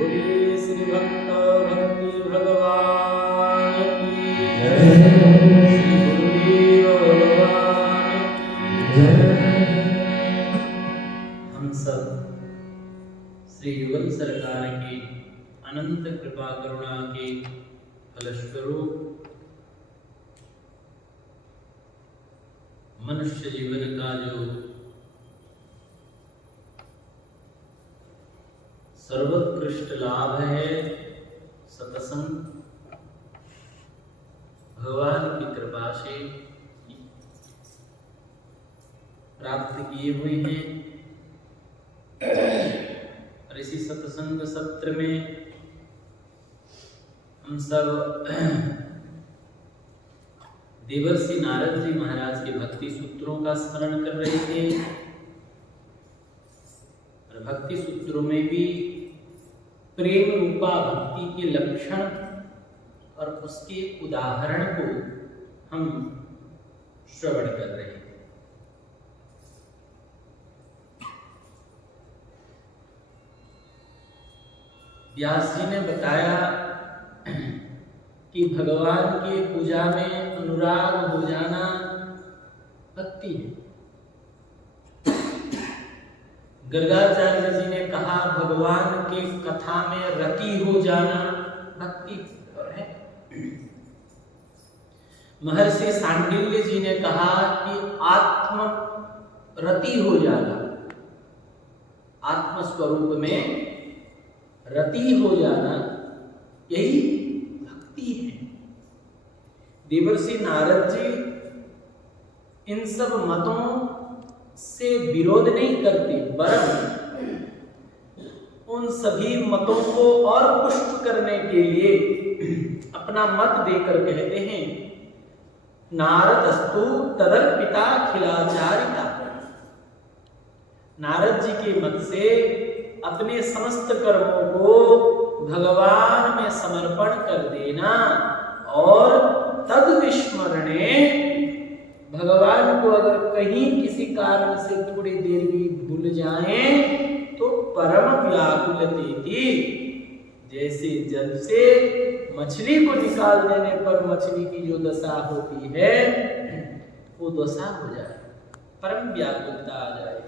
बोलिए श्री भक्त भक्ति भगवान की जय। श्री गुरुदेव भगवान की जय। हम सब श्री युगल सरकार की अनंत कृपा करुणा के फलस्वरूप मनुष्य जीवन का जो सर्वोत्कृष्ट लाभ है सत्संग, भगवान की कृपा से प्राप्त किए हुए हैं। और इसी सत्संग सत्र में हम सब देवर्षि नारद जी महाराज के भक्ति सूत्रों का स्मरण कर रहे थे। और भक्ति सूत्रों में भी प्रेम रूपा भक्ति के लक्षण और उसके उदाहरण को हम श्रवण कर रहे हैं। व्यास जी ने बताया कि भगवान की पूजा में अनुराग हो जाना भक्ति है। गर्गाचार्य जी ने कहा भगवान के कथा में रति हो जाना भक्ति है। महर्षि सांडिल्य जी ने कहा कि आत्म रति हो जाना, आत्म स्वरूप में रति हो जाना, यही भक्ति है। देवर्षि नारद जी इन सब मतों से विरोध नहीं करते, वरन उन सभी मतों को और पुष्ट करने के लिए अपना मत देकर कहते हैं नारदस्तु तदर्पिता खिलाचारिता। नारद जी के मत से अपने समस्त कर्मों को भगवान में समर्पण कर देना और तद विस्मरणे, भगवान को अगर कहीं किसी कारण से थोड़ी देर भी भूल जाएं तो परम व्याकुलतेति, जैसे जल से मछली को निकाल देने पर मछली की जो दशा होती है वो दशा हो जाए, परम व्याकुलता आ जाए।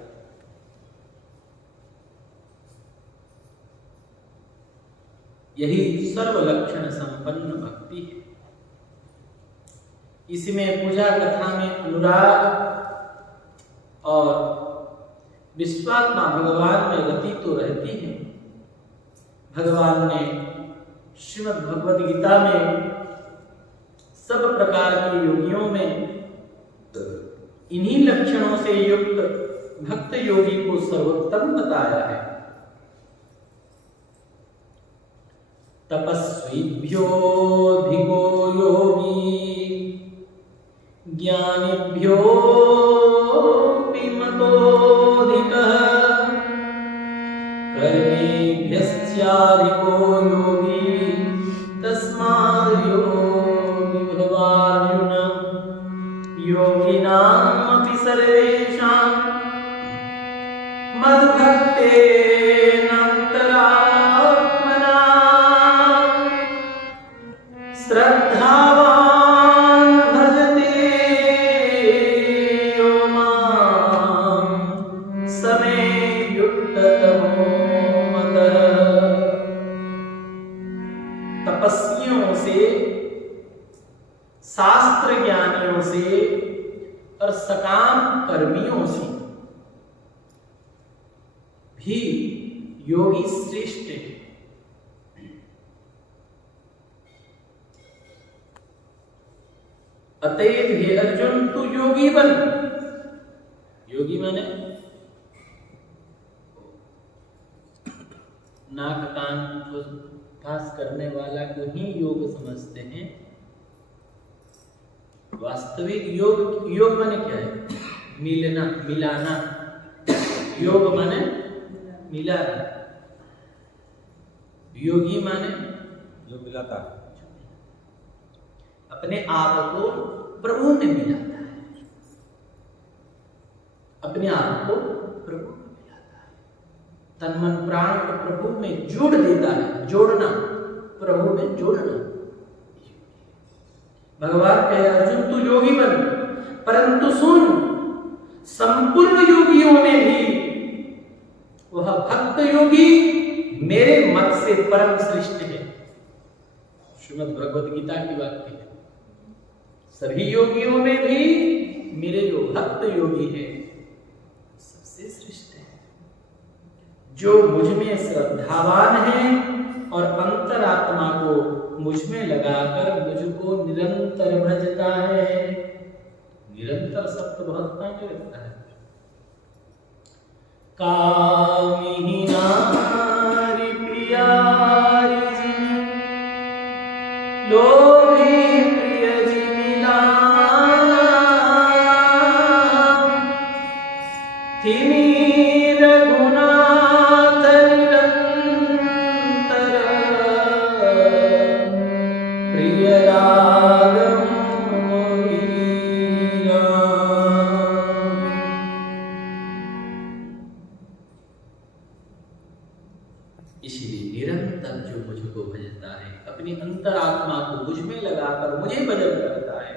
यही सर्व लक्षण संपन्न भक्ति है। इसमें पूजा कथा में अनुराग और विश्वात्मा भगवान में गति तो रहती है। भगवान ने श्रीमद् भगवद गीता में सब प्रकार के योगियों में इन्हीं लक्षणों से युक्त भक्त योगी को सर्वोत्तम बताया है। तपस्वीभ्यो धिको योगी ज्ञानिभ्यो मतोऽधिकः कर्मेभ्यश्चाधिको योगी तस्माद् योगी भवार्जुन। योगिनामपि सर्वेषां मद्भक्तेनान्तरात्मना श्रद्धावान् भजते यो मां समे युक्ततमो मतः। तपस्वियों से, शास्त्र ज्ञानियों से और सकाम कर्मियों से भी योगी श्रेष्ठ है। अतएव हे अर्जुन तू योगी बन। योगी माने नाक कान पास करने वाला को ही योग समझते हैं। वास्तविक योग माने क्या है? मिलना, मिलाना। योग माने मिलाना। योगी माने जो मिलाता है, अपने आप को प्रभु में मिलाता है, अपने आप को प्रभु में मिलाता है। तन मन प्राण को प्रभु में जोड़ देता है, जोड़ना, प्रभु में जोड़ना। भगवान कहे अर्जुन तू योगी बन, परंतु सुन, संपूर्ण योगियों में भी वह भक्त योगी मेरे मत से परम श्रेष्ठ है। श्रीमद् भगवद गीता की बात है। सभी योगियों में भी मेरे जो भक्त योगी है सबसे श्रेष्ठ है, जो मुझ में श्रद्धावान है और अंतरात्मा को मुझ में लगाकर मुझको निरंतर भजता है। निरंतर शब्द बहुत मायने रखता है। कामिनी नारी प्रियारी जी, लोभी प्रिय जी मिला, तिमी रघुनाथ निरंतर, प्रिय रागम मीरा। इसलिए निरंतर जो मुझको भजता है, अपनी अंतरात्मा को मुझ में लगाकर मुझे भजन करता है,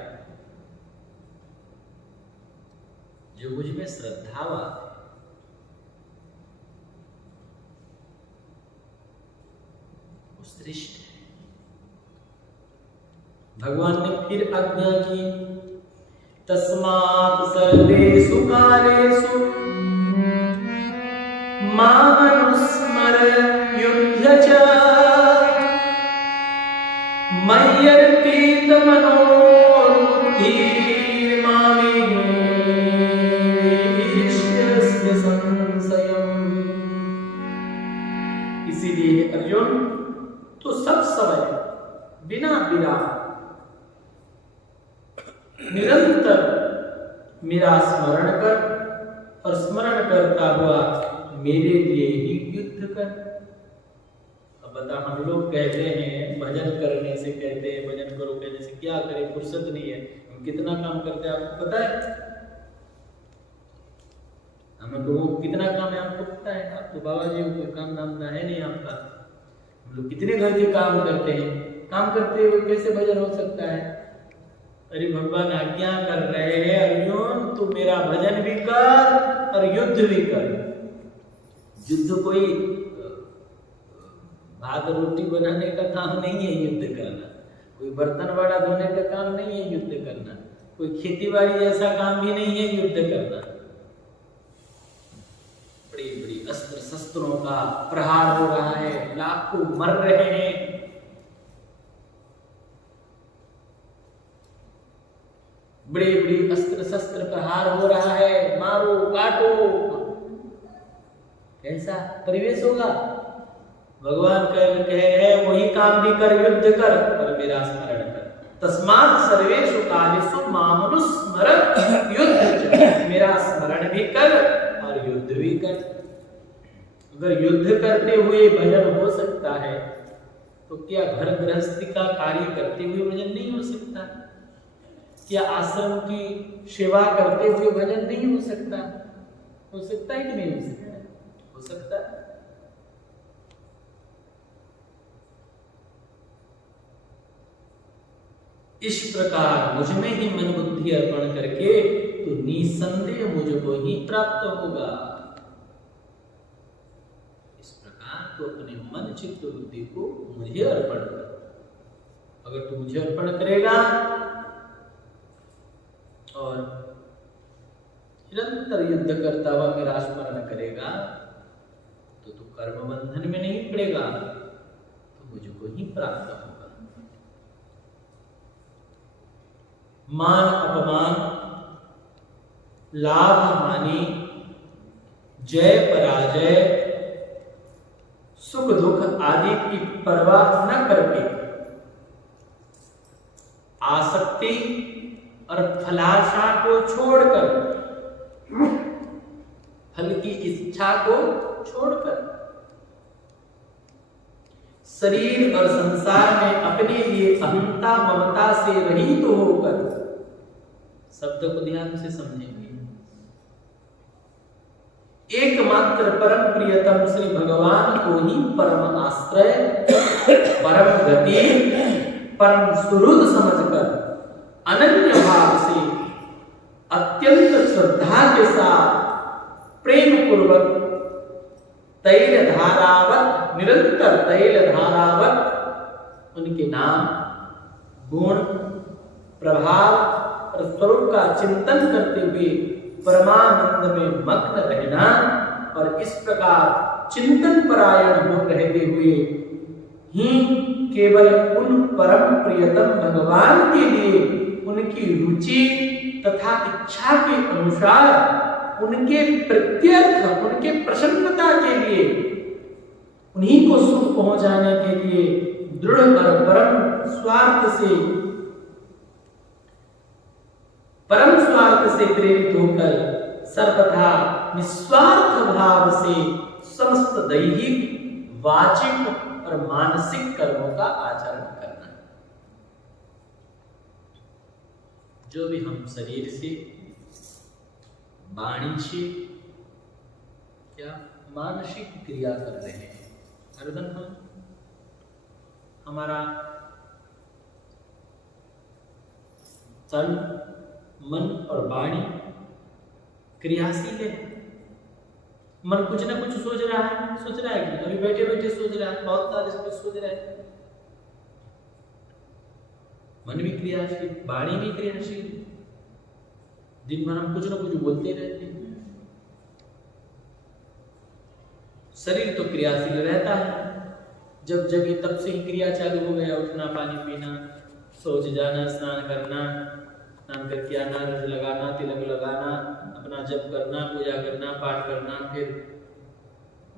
जो मुझ में श्रद्धावान है, वो श्रेष्ठ है। भगवान ने फिर आज्ञा की, तस्मात् सर्वेषु कालेषु मामनुस्मर युध्य च, मय्यर्पित मनो इसीलिए अर्जुन तो सब समय बिना विराम निरंतर मेरा स्मरण कर और स्मरण करता हुआ मेरे लिए ही युद्ध कर। अब बता, हम लोग कहते हैं भजन करने से, कहते हैं भजन करो, कहने से क्या करें, फुर्सत नहीं है। हम कितना काम करते हैं आपको पता है? हम लोगों को कितना काम है आपको पता है? आप तो बाबा जी कोई काम नाम है नहीं आपका। हम लोग कितने घर के काम करते हैं, काम करते हुए कैसे भजन हो सकता है? अरे भगवान आज्ञा कर रहे हैं, अर्जुन तू मेरा भजन भी कर और युद्ध भी कर। युद्ध कोई भात रोटी बनाने का काम नहीं है युद्ध करना, कोई बर्तन वाला धोने का काम नहीं है युद्ध करना, कोई खेती बाड़ी जैसा काम भी नहीं है युद्ध करना। बड़ी बड़ी अस्त्र शस्त्रों का प्रहार हो रहा है, लाखों मर रहे हैं। बड़ी बड़ी अस्त्र शस्त्र प्रहार हो रहा है, मारो काटो। कैसा परिवेश होगा? भगवान कह रहे हैं वही काम भी कर, युद्ध कर और मेरा स्मरण कर। तस्मात् सर्वेषु कालेषु मामनुस्मर युद्ध, मेरा स्मरण भी कर और युद्ध भी कर। अगर युद्ध करते हुए भजन हो सकता है तो क्या घर गृहस्थी का कार्य करते हुए भजन नहीं हो सकता? क्या आश्रम की सेवा करते हुए भजन नहीं हो सकता? हो सकता है कि नहीं हो सकता? हो सकता है। इस प्रकार मुझ में ही मन बुद्धि अर्पण करके तो निसंदेह मुझको ही प्राप्त होगा। इस प्रकार तो अपने मन चित्त बुद्धि को मुझे अर्पण कर। अगर तू मुझे अर्पण करेगा और निरंतर युद्ध करता हुआ मेरा स्मरण करेगा तो तू कर्म बंधन में नहीं पड़ेगा, तो मुझको ही प्राप्त होगा। मान अपमान, लाभ हानि, जय पराजय, सुख दुख आदि की परवाह न करके आसक्ति और फलाशा को छोड़कर, फल की इच्छा को छोड़कर, शरीर और संसार में अपने लिए अहंता ममता से रहित होकर, शब्द को ध्यान से समझेंगे, एकमात्र परम प्रियतम श्री भगवान को ही परम आश्रय, परम गति, परम सुहृद समझकर अनन्य भाव से अत्यंत श्रद्धा के साथ प्रेम पूर्वक तैल धारावत, निरंतर तैल धारावत उनके नाम, गुण, प्रभाव और स्वरूप का चिंतन करते हुए परमानंद में मग्न रहना और इस प्रकार चिंतन परायण हो रहते हुए ही केवल उन परम प्रियतम भगवान के लिए उनकी रुचि तथा इच्छा के अनुसार उनके प्रत्यर्थ, उनके प्रसन्नता के लिए, उन्हीं को सुख पहुंचाने के लिए दृढ़ और परम स्वार्थ से प्रेरित होकर सर्वथा निस्वार्थ भाव से समस्त दैहिक, वाचिक और मानसिक कर्मों का आचरण करना। जो भी हम शरीर से, वाणी से या मानसिक क्रिया कर रहे हैं, हरदम हमारा तन, मन और वाणी क्रियाशील है। मन कुछ ना कुछ सोच रहा है कि अभी बैठे बैठे सोच रहा है, बहुत सारे कुछ सोच रहा है। मन भी क्रियाशील, वाणी भी क्रियाशील, दिन भर हम कुछ ना कुछ बोलते रहते हैं। शरीर तो क्रियाशील रहता है, जब जगे तब से ही क्रिया चालू हो गया, उठना, पानी पीना, शौच जाना, स्नान करना, स्नान करके आना, रज लगाना, तिलक लगाना, अपना जप करना, पूजा करना, पाठ करना, फिर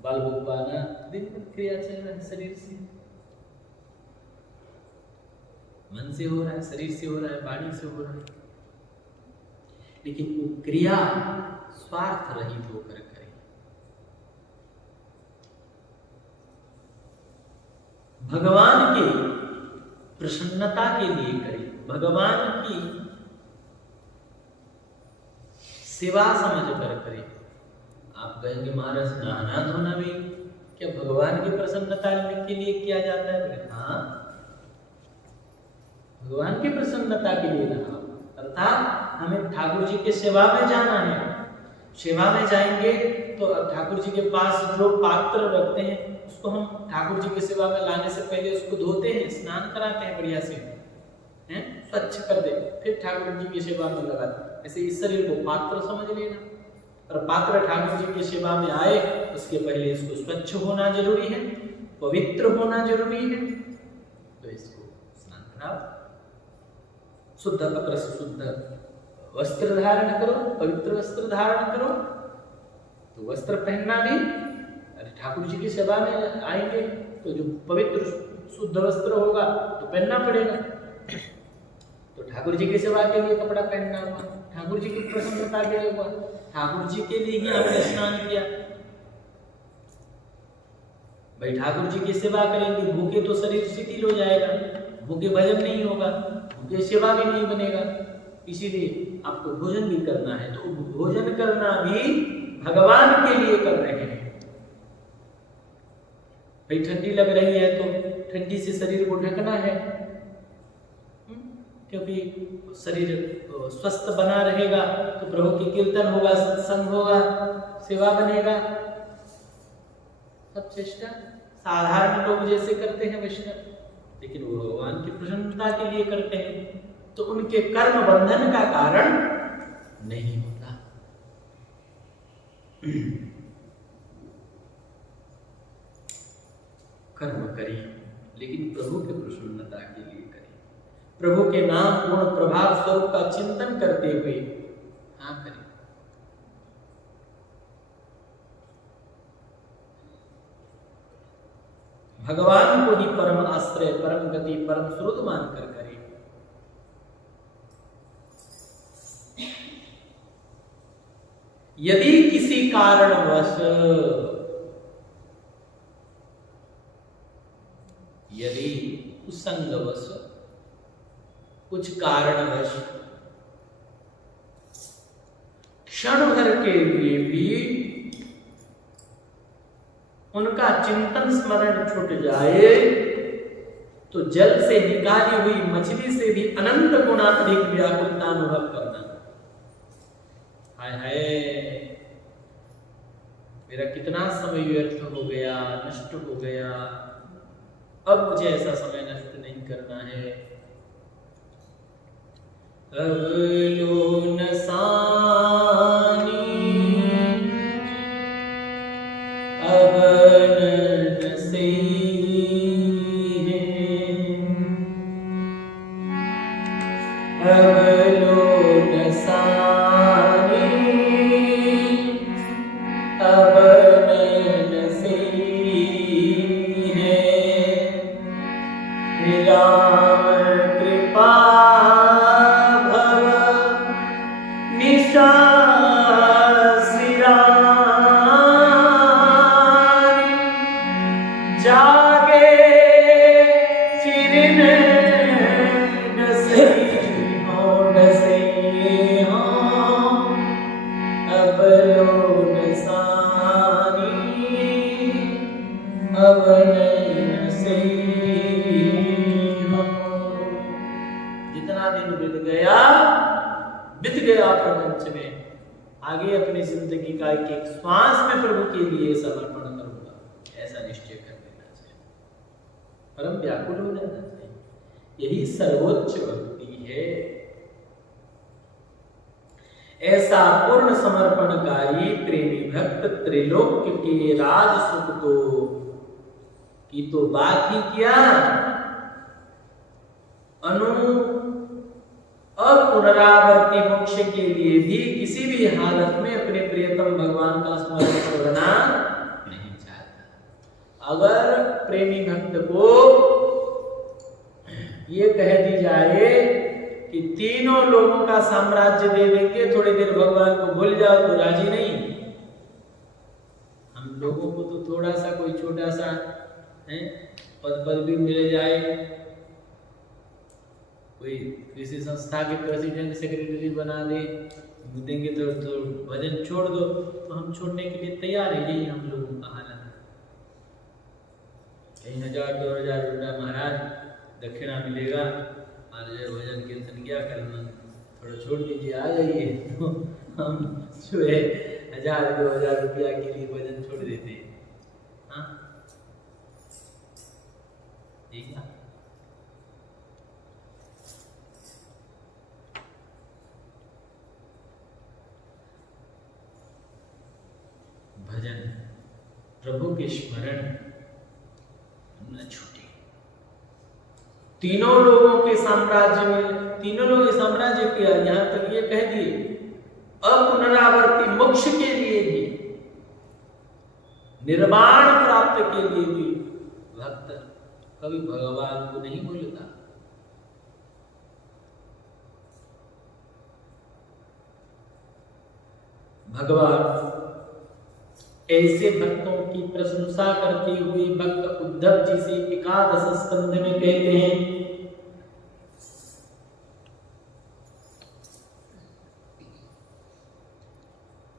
बाल बुकवाना, दिन भर क्रिया चल रहा है। शरीर से, मन से हो रहा है, शरीर से हो रहा है, वाणी से हो रहा है, लेकिन वो क्रिया स्वार्थ रहित होकर करें। भगवान की प्रसन्नता के लिए करें, भगवान की सेवा समझकर करें। आप कहेंगे महाराज नहाना धोना भी क्या भगवान की प्रसन्नता के लिए किया जाता है? हाँ, भगवान की प्रसन्नता के लिए नहाओ, अर्थात हमें ठाकुर जी के सेवा में जाना है। सेवा में जाएंगे तो ठाकुर जी के पास जो पात्र रखते हैं उसको हम ठाकुर जी की सेवा में लाने से पहले उसको धोते हैं, स्नान कराते हैं बढ़िया से, हैं, स्वच्छ कर दे, फिर ठाकुर जी की सेवा में लगाते हैं। ऐसे इस शरीर को पात्र समझ लेना, और पात्र ठाकुर जी की सेवा में आए उसके पहले इसको स्वच्छ होना जरूरी है, पवित्र होना जरूरी है। तो इसको स्नान कराओ, शुद्ध वस्त्र से शुद्ध वस्त्र धारण करो, पवित्र वस्त्र धारण करो। तो वस्त्र पहनना भी, ठाकुर जी की सेवा में आएंगे तो जो पवित्र शुद्ध वस्त्र होगा तो पहनना पड़ेगा। तो ठाकुर जी की सेवा के लिए कपड़ा पहनना हुआ, ठाकुर जी की प्रसन्नता के लिए हुआ, ठाकुर जी के लिए ही आपने स्नान किया। भाई ठाकुर जी की सेवा करेंगे, भूखे तो शरीर शिथिल हो जाएगा, भूखे भजन नहीं होगा, भूखे सेवा भी नहीं बनेगा। इसीलिए आपको भोजन भी करना है, तो भोजन करना भी भगवान के लिए कर रहे हैं। भाई ठंडी लग रही है तो ठंडी से शरीर को ढकना है, क्योंकि शरीर स्वस्थ बना रहेगा तो प्रभु की कीर्तन होगा, सत्संग होगा, सेवा बनेगा। सब चेष्टा साधारण लोग जैसे करते हैं वैष्णव, लेकिन वो भगवान की प्रसन्नता के लिए करते हैं, तो उनके कर्म बंधन का कारण नहीं होता। कर्म करें, लेकिन प्रभु के प्रसन्नता के लिए करें, प्रभु के नाम, गुण, प्रभाव, स्वरूप का चिंतन करते हुए हाँ करें। भगवान को ही परम आश्रय, परम गति, परम स्रोत मानकर करें। यदि किसी कारणवश, यदि कुसंगवश, कुछ कारणवश क्षण भर के लिए भी उनका चिंतन स्मरण छूट जाए तो जल से निकाली हुई मछली से भी अनंत गुना अधिक व्याकुलता अनुभव करना। हाय हाय, मेरा कितना समय व्यर्थ हो गया, नष्ट हो गया, अब मुझे ऐसा समय नष्ट नहीं करना है। अवलोन सानी अवन से अवलोन सानी अवन से राम कृपा जागे फिर डसे हो अवलोन सानी अवन से हो। जितना दिन बीत गया प्रपंच में, आगे अपनी जिंदगी का एक एक श्वास में प्रभु के लिए समर्पण करूंगा, ऐसा निश्चय कर लेना चाहिए। परम व्याकुल हो जाना चाहिए, यही सर्वोच्च भक्ति है। ऐसा पूर्ण समर्पणकारी प्रेमी भक्त त्रिलोक्य के राज सुख तो बात ही क्या, पुनरावर्ती मोक्ष के लिए भी किसी भी हालत में अपने प्रियतम भगवान का स्मरण छोड़ना नहीं चाहता। अगर प्रेमी भक्त को ये कह दी जाए कि तीनों लोगों का साम्राज्य दे देंगे, थोड़ी देर भगवान को भूल जाओ, तो राजी नहीं। हम लोगों को तो थोड़ा सा कोई छोटा सा पद भी मिल जाए, कोई किसी संस्था के प्रेसिडेंट सेक्रेटरी बना देंगे तो भजन छोड़ दो, तो हम छोड़ने के लिए तैयार है। यही हम लोगों का हालत है। कहीं 1000-2000 रुपया महाराज दक्षिणा मिलेगा, भजन कीर्तन क्या करना, थोड़ा छोड़ दीजिए, आ जाइए, तो हम जो है 1000-2000 रुपया के लिए भजन छोड़ देते हैं। हाँ, ठीक है। भजन, प्रभु के स्मरण न छूटे। तीनों लोगों के साम्राज्य में, तीनों लोग साम्राज्य किया, यहां तक ये कह दिए अपुनरावर्ती मोक्ष के लिए भी, निर्वाण प्राप्त के लिए भी भक्त कभी भगवान को नहीं भूलता। भगवान ऐसे भक्तों की प्रशंसा करते हुए भक्त उद्धव जी से 11 स्कंध में कहते हैं,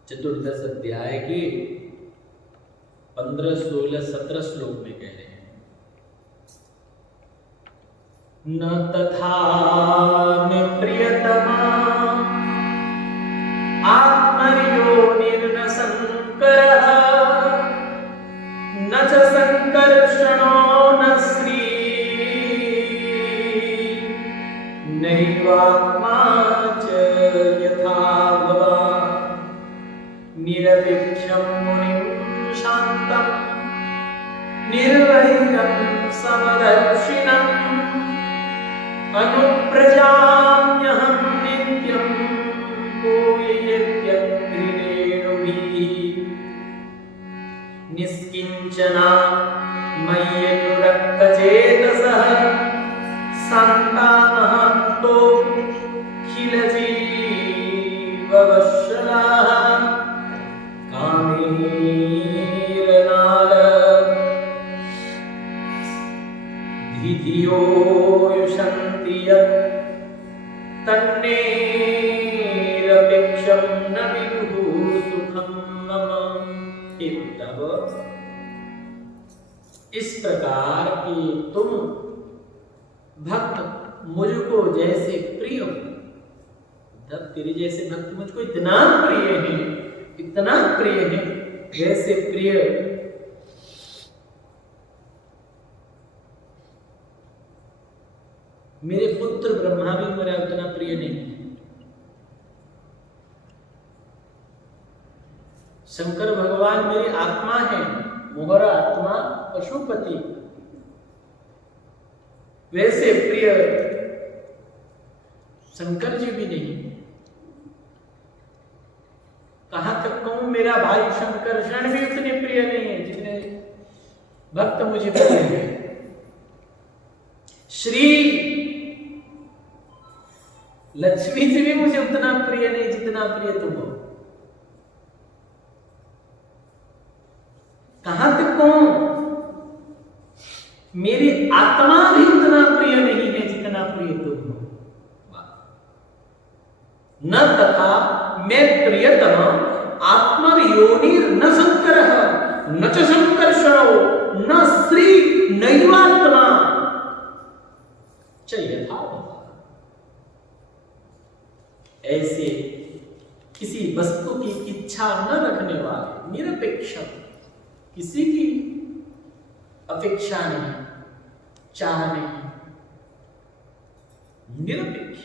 चतुर्दश अध्याय के 15, 16, 17 श्लोक में कह रहे हैं, न तथा में प्रियतमा आत्मयोनिर्न संकरः न च संकर्षणो न श्री नैवात्मा च यथा भवान् निरपेक्षं मुनिं शान्तं निर्वैरं समदर्शिनम् अनुप्रजाम्यहं नित्यं निष्किंचना मय्यनुरक्तचेतसः शान्तामहंतो खिलजीववत्सलाः कामेरनाल धियो युषन्ति यत् तन्नेरपेक्षं न विदुः सुखं मम। इस प्रकार कि तुम भक्त मुझको जैसे प्रिय हो, तब तेरे जैसे भक्त मुझको इतना प्रिय है, इतना प्रिय है, जैसे प्रिय मेरे पुत्र ब्रह्मा भी मेरा उतना प्रिय नहीं है। शंकर भगवान मेरी आत्मा है, मोहर आत्मा पशुपति, वैसे प्रिय शंकर जी भी नहीं। कहां तक कहूं, मेरा भाई शंकर शरण भी उतने प्रिय नहीं है जितने भक्त मुझे प्रिय है। श्री लक्ष्मी जी भी मुझे उतना प्रिय नहीं जितना प्रिय तुम हो। कहां तक कहूं, मेरी आत्मा भी उतना प्रिय नहीं है जितना प्रिय तुम हो। न तथा मैं प्रियतम आत्मयोनिर न शंकरः न च शंकर्षणो न श्री नैवात्मा च यथा। ऐसे किसी वस्तु की इच्छा न रखने वाले, निरपेक्ष, किसी की अपेक्षा नहीं, चाह नहीं, निरपेक्ष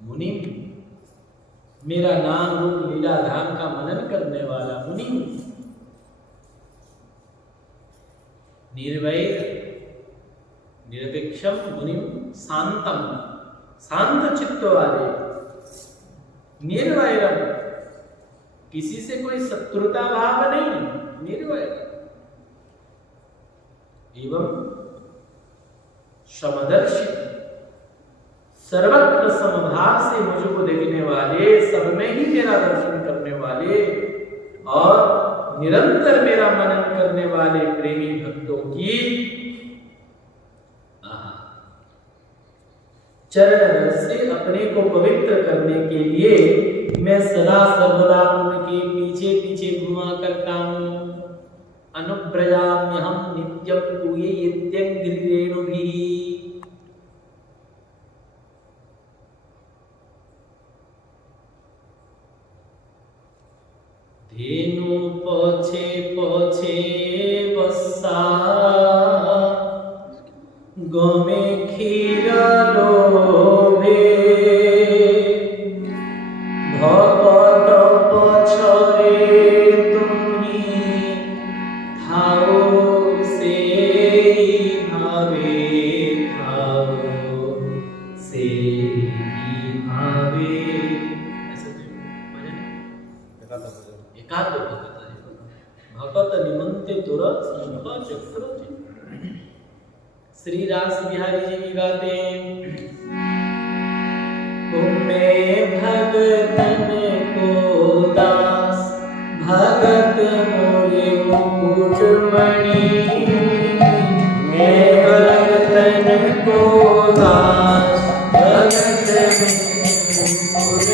मुनि, मेरा नाम रूप लीला धाम का मनन करने वाला मुनि, निर्वैर निरपेक्षम मुनि शांतम, शांत चित्त वाले, निर्वैरम, किसी से कोई शत्रुता भाव नहीं, निर्वैर एवं समदर्शी, सर्वत्र समभाव से मुझको देखने वाले, सब में ही मेरा दर्शन करने वाले और निरंतर मेरा मनन करने वाले प्रेमी भक्तों की चरण रस से अपने को पवित्र करने के लिए मैं सदा सर्वदा उनके पीछे पीछे घुमा करता हूँ। अनुप्रजाम्यहं नित्यं पूययेत्यं गिरिरेणुभिः। धेनु पछे पछे बसा गमे क्षीर लोभे भगत पछरे तुम्ही थाओ से भावे थाओ से भावे। ऐसा तो भजन एकांत भगत है, भगत निमंते तुरंत संभा चक्र। श्री रास बिहारी जी भी गाते हैं, मैं भगतन को दास भगत मोरे मुकुटमणि, मैं भगतन को दास भगत मुकुटमणि,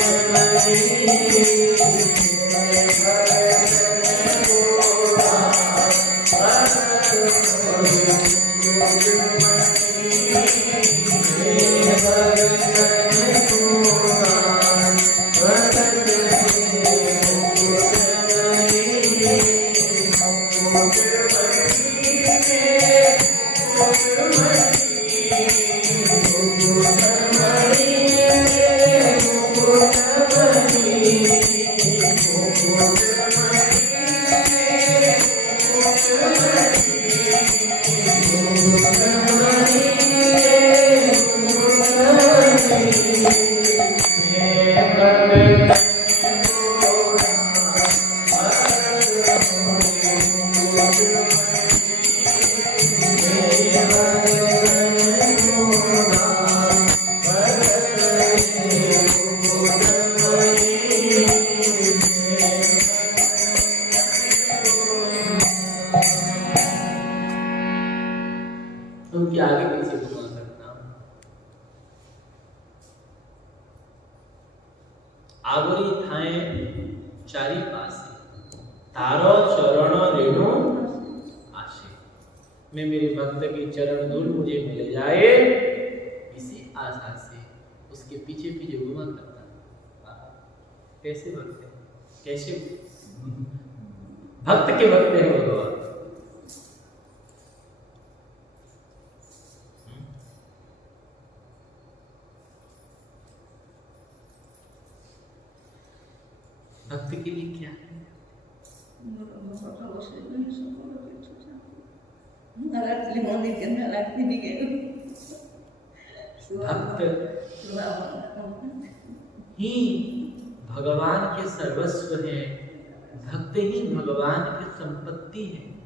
उनके आगे पीछे घुमा करता हूं। आगोरी थाए चारी पासे तारो चरण रेणु आशे। मैं मेरे भक्त की चरण धूल मुझे मिल जाए, इसी आशा से उसके पीछे पीछे घुमा करता हूं। कैसे भक्त है, कैसे भक्त के भक्त है भगवान। भक्त के लिए क्या है? भक्त ही भगवान के सर्वस्व है, भक्त ही भगवान की संपत्ति है।